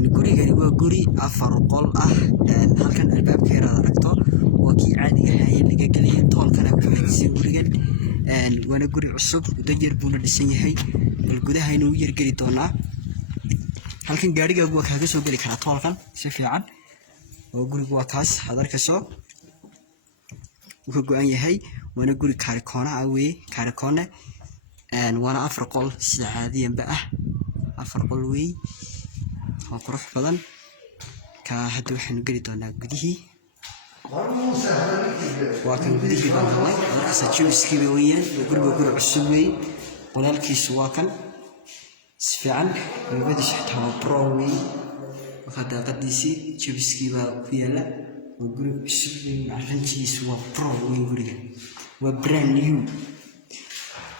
gurigani waa guri 4 qol ah halkan albaabkeeda aragto waa kii caadiga ah ee laga galiyay toolkana ku xigsiin gurigan waana guri cusub dajir buu dhisan yahay bal gudaha inuu yar gali doonaa halkan gaariga waa kaga soo gali kara toolkan si fiican oo gurigu waa kaas hadarka soo wuxuu go'an yahay waana guri kaarikoona ah kaarikoona waana 4 qol sida caadiyan ba ah 4 qol way oo qurux badan ka hadda waxaan gali doonaa gudihii waa kan gudihii baan galay markaas juice-kii weeyaan guriga guri cusub weey qolaalkiisu waa kan si fiican guriga shaqta waa pro weey waxa daaqadiisii juice-kii baa ku yaala guriga cusub weey arrintiisu waa pro weey guriga waa brand new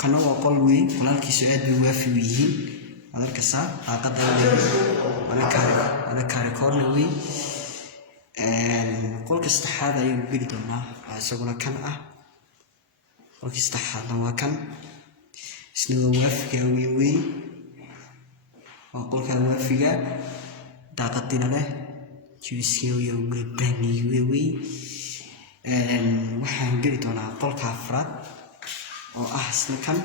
kana waa qol weey qolaalkiisu aad bay waafi weeyeen adarka saa daaqada ana kaarikoona weey qolka saddexaad ayuu geli doonaa isaguna kan ah qolka saddexaadna waa kan isna waa waafiga weey waa qolka waafiga daaqadina leh juice-kii iyo guri brand new weey waxaan geli doonaa qolka afraad oo ah isna kan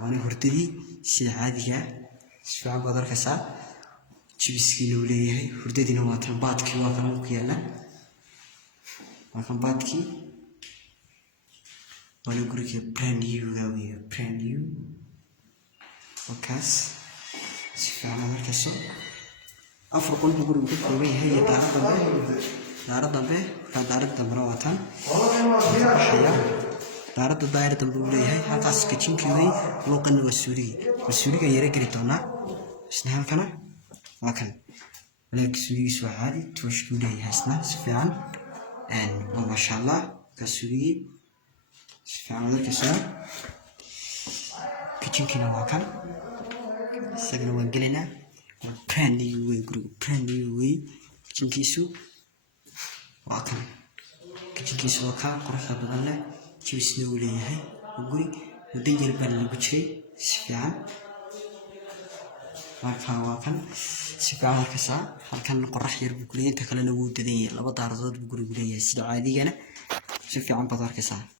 waana hurdadii sida caadiga si fiican baad arkaysaa juice-kii loo leeyahay hurdadiina waa tan baadkii waa kan ku yaala waa kan baadkii waana guriga brand new weey brand new wakaas si fiican baad arkaysaa 4 qol buu gurigu ka kooban yahay daara dambe waa tan daarada daayir dambe uu leeyahay halkaas kitchenkii weey luqan masuuliga yara gali doonaa isna halkana waa kan walaak suugiisu waa caadi tooshkii leeyahay isna si fiican waa masha Allah ka suugi si fiican arkaysaa kitchenkina waa kan isagana waan gelinaa brand new weey guriga brand new weey kitchenkiisu waa kan kitchenkiisu waa kan quruxda badan leh juice-na uu leeyahay guri dajir baa lagu jiray si fiican waa kan si fiican arkaysaa halkan qorax yar buu leeyahay inta kalena wuu dadan yahay 2 daaradood buu gurigu leeyahay sida caadigana si fiican baad arkaysaa